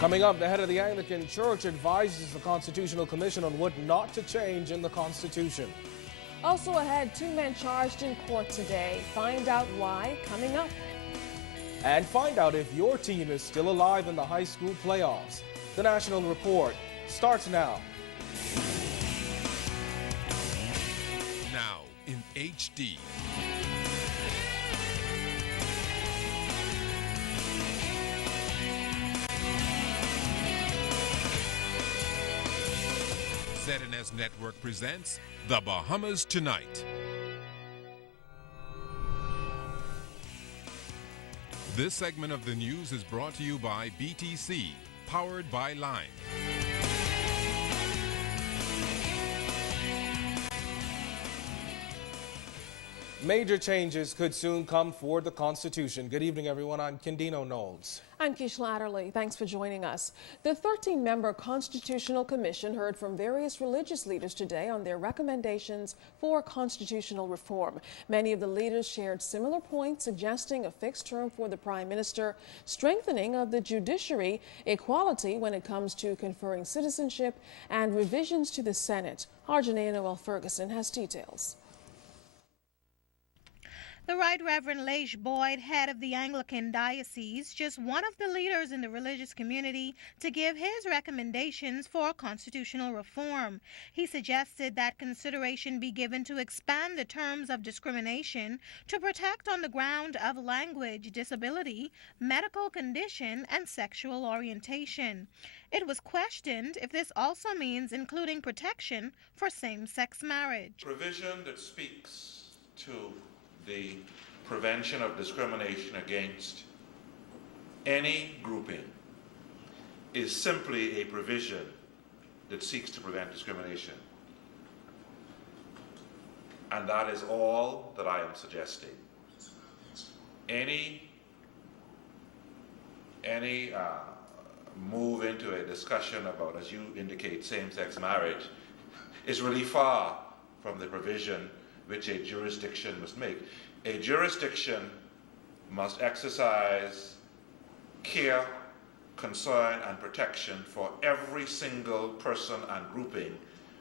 Coming up, the head of the Anglican Church advises the Constitutional Commission on what not to change in the Constitution. Also ahead, 2 men charged in court today. Find out why coming up. And find out if your team is still alive in the high school playoffs. The National Report starts now. Now in HD. ZNS Network presents The Bahamas Tonight. This segment of the news is brought to you by BTC, powered by Lime. Major changes could soon come for the Constitution. Good evening, everyone. I'm Kendino Knowles. I'm Kish Latterly. Thanks for joining us. The 13-member Constitutional Commission heard from various religious leaders today on their recommendations for constitutional reform. Many of the leaders shared similar points, suggesting a fixed term for the Prime Minister, strengthening of the judiciary, equality when it comes to conferring citizenship, and revisions to the Senate. Our Janae Noel Ferguson has details. The Right Reverend Leish Boyd, head of the Anglican Diocese, just one of the leaders in the religious community to give his recommendations for constitutional reform. He suggested that consideration be given to expand the terms of discrimination to protect on the ground of language, disability, medical condition, and sexual orientation. It was questioned if this also means including protection for same-sex marriage. Provision that speaks to the prevention of discrimination against any grouping is simply a provision that seeks to prevent discrimination. And that is all that I am suggesting. Any move into a discussion about, as you indicate, same-sex marriage is really far from the provision which a jurisdiction must make. A jurisdiction must exercise care, concern, and protection for every single person and grouping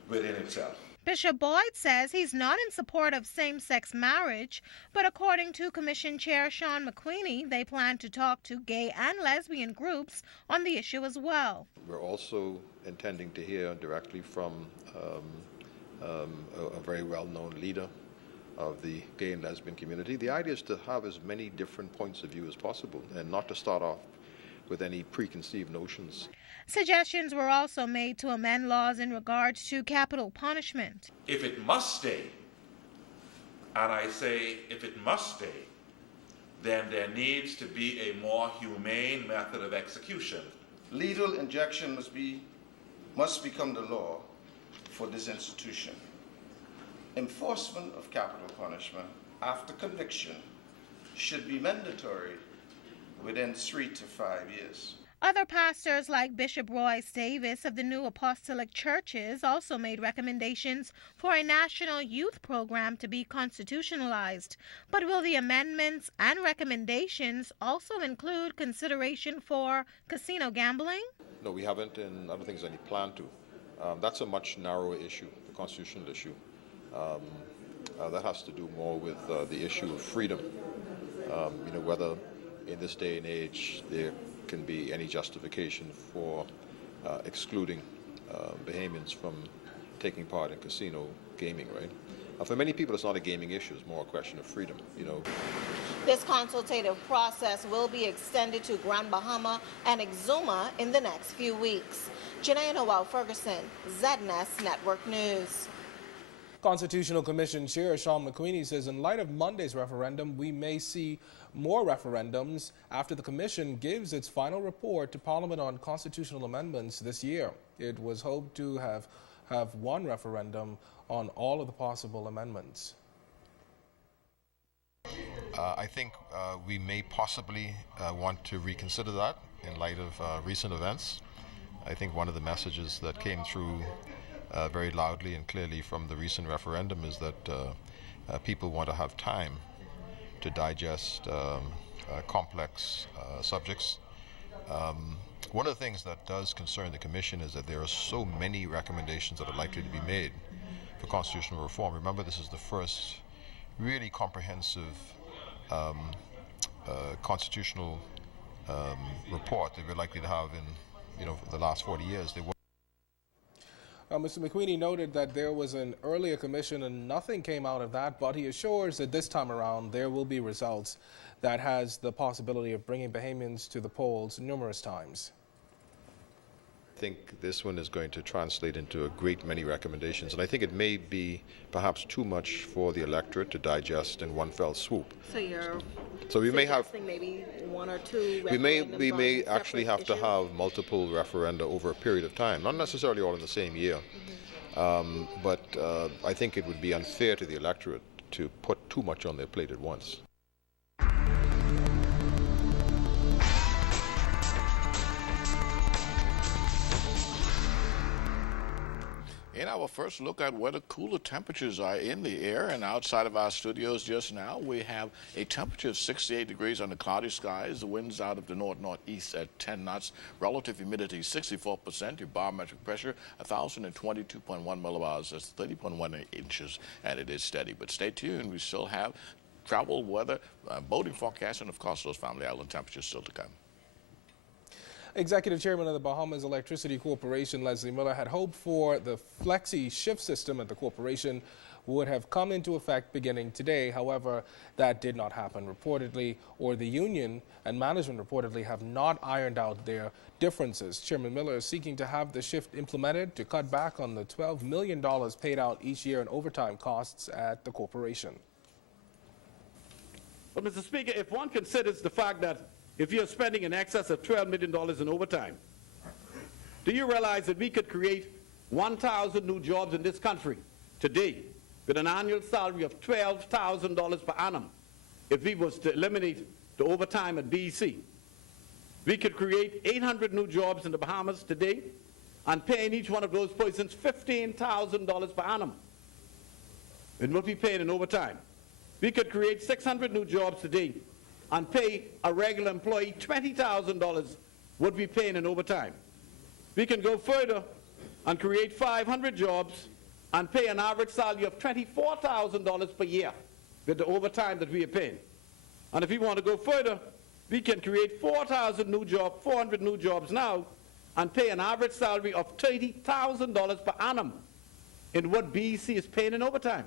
within itself. Bishop Boyd says he's not in support of same-sex marriage, but according to Commission Chair Sean McQueenie, they plan to talk to gay and lesbian groups on the issue as well. We're also intending to hear directly from a very well-known leader of the gay and lesbian community. The idea is to have as many different points of view as possible and not to start off with any preconceived notions. Suggestions were also made to amend laws in regards to capital punishment. If it must stay, and I say if it must stay, then there needs to be a more humane method of execution. Lethal injection must become the law for this institution. Enforcement of capital punishment after conviction should be mandatory within 3 to 5 years. Other pastors like Bishop Royce Davis of the New Apostolic Churches also made recommendations for a national youth program to be constitutionalized. But will the amendments and recommendations also include consideration for casino gambling? No, we haven't, and I don't think there's any plan to. That's a much narrower issue, the constitutional issue. That has to do more with the issue of freedom. Whether in this day and age there can be any justification for excluding Bahamians from taking part in casino gaming, right? For many people, it's not a gaming issue. It's more a question of freedom, This consultative process will be extended to Grand Bahama and Exuma in the next few weeks. Janae Noel Ferguson, ZNS Network News. Constitutional Commission Chair Sean McQueenie says in light of Monday's referendum, we may see more referendums after the Commission gives its final report to Parliament on constitutional amendments this year. It was hoped to have one referendum on all of the possible amendments. I think we may possibly want to reconsider that in light of recent events. I think one of the messages that came through very loudly and clearly from the recent referendum is that people want to have time to digest complex subjects. One of the things that does concern the Commission is that there are so many recommendations that are likely to be made for constitutional reform. Remember, this is the first really comprehensive constitutional report that we're likely to have in, the last 40 years. Mr. McQueenie noted that there was an earlier commission and nothing came out of that, but he assures that this time around there will be results that has the possibility of bringing Bahamians to the polls numerous times. I think this one is going to translate into a great many recommendations, and I think it may be perhaps too much for the electorate to digest in one fell swoop. So we may have maybe one or two. We may actually have to have multiple referenda over a period of time, not necessarily all in the same year. But I think it would be unfair to the electorate to put too much on their plate at once. In our first look at where the cooler temperatures are in the air and outside of our studios just now, we have a temperature of 68 degrees under cloudy skies. The winds out of the north-northeast at 10 knots. Relative humidity 64%. Your barometric pressure 1,022.1 millibars. That's 30.1 inches, and it is steady. But stay tuned. We still have travel, weather, boating forecast, and of course those family island temperatures still to come. Executive Chairman of the Bahamas Electricity Corporation, Leslie Miller, had hoped for the Flexi Ship system at the corporation would have come into effect beginning today. However, that did not happen reportedly, or the union and management reportedly have not ironed out their differences. Chairman Miller is seeking to have the shift implemented to cut back on the $12 million paid out each year in overtime costs at the corporation. Well, Mr. Speaker, if one considers the fact that if you're spending in excess of $12 million in overtime, do you realize that we could create 1,000 new jobs in this country today with an annual salary of $12,000 per annum if we was to eliminate the overtime at BEC? We could create 800 new jobs in the Bahamas today and paying each one of those persons $15,000 per annum in what we paid in overtime. We could create 600 new jobs today and pay a regular employee $20,000 would be paying in overtime. We can go further and create 500 jobs and pay an average salary of $24,000 per year with the overtime that we are paying. And if we want to go further, we can create 400 new jobs now and pay an average salary of $30,000 per annum in what BEC is paying in overtime.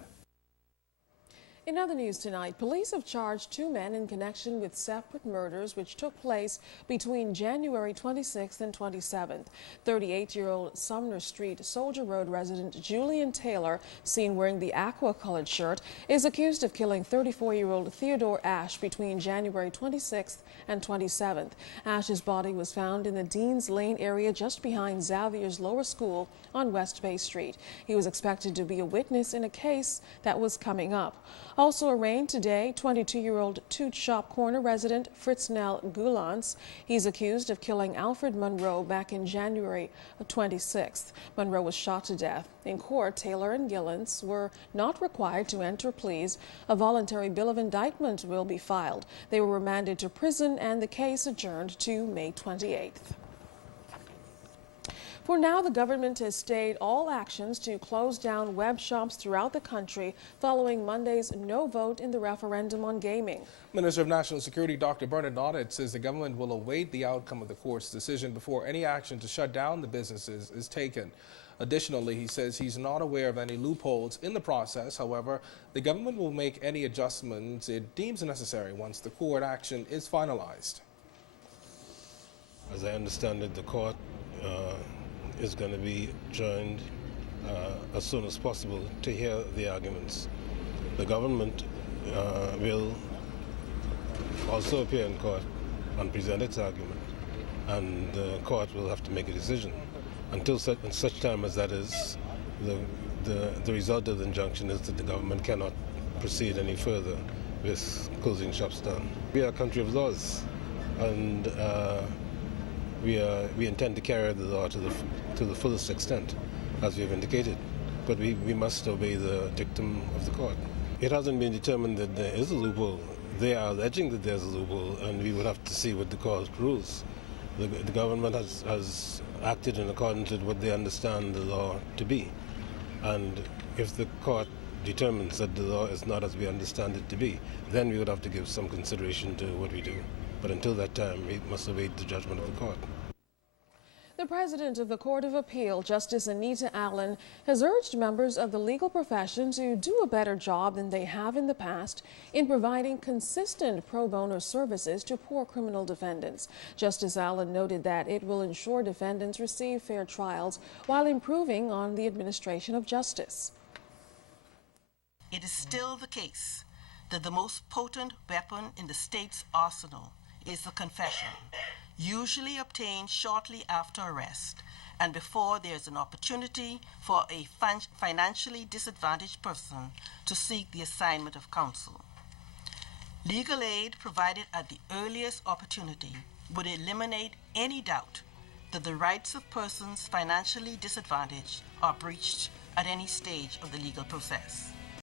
In other news tonight, police have charged 2 men in connection with separate murders which took place between January 26th and 27th. 38-year-old Sumner Street, Soldier Road resident Julian Taylor, seen wearing the aqua-colored shirt, is accused of killing 34-year-old Theodore Ash between January 26th and 27th. Ash's body was found in the Dean's Lane area just behind Xavier's Lower School on West Bay Street. He was expected to be a witness in a case that was coming up. Also arraigned today, 22-year-old Toot Shop Corner resident Fritznell Goulance. He's accused of killing Alfred Monroe back in January 26th. Monroe was shot to death. In court, Taylor and Gillance were not required to enter pleas. A voluntary bill of indictment will be filed. They were remanded to prison and the case adjourned to May 28th. For now, the government has stayed all actions to close down web shops throughout the country following Monday's no vote in the referendum on gaming. Minister of National Security Dr. Bernard Naudet says the government will await the outcome of the court's decision before any action to shut down the businesses is taken. Additionally, he says he's not aware of any loopholes in the process. However, the government will make any adjustments it deems necessary once the court action is finalized. As I understand it, the court is going to be joined as soon as possible to hear the arguments. The government will also appear in court and present its argument, and the court will have to make a decision. Until such time as that is, the result of the injunction is that the government cannot proceed any further with closing shops down. We are a country of laws, and we intend to carry the law to the fullest extent, as we have indicated. But we must obey the dictum of the court. It hasn't been determined that there is a loophole. They are alleging that there's a loophole, and we would have to see what the court rules. The government has acted in accordance with what they understand the law to be. And if the court determines that the law is not as we understand it to be, then we would have to give some consideration to what we do. But until that time, we must await the judgment of the court. The president of the Court of Appeal, Justice Anita Allen, has urged members of the legal profession to do a better job than they have in the past in providing consistent pro bono services to poor criminal defendants. Justice Allen noted that it will ensure defendants receive fair trials while improving on the administration of justice. It is still the case that the most potent weapon in the state's arsenal is the confession, usually obtained shortly after arrest and before there is an opportunity for a financially disadvantaged person to seek the assignment of counsel. Legal aid provided at the earliest opportunity would eliminate any doubt that the rights of persons financially disadvantaged are breached at any stage of the legal process.